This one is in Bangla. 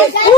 Oh!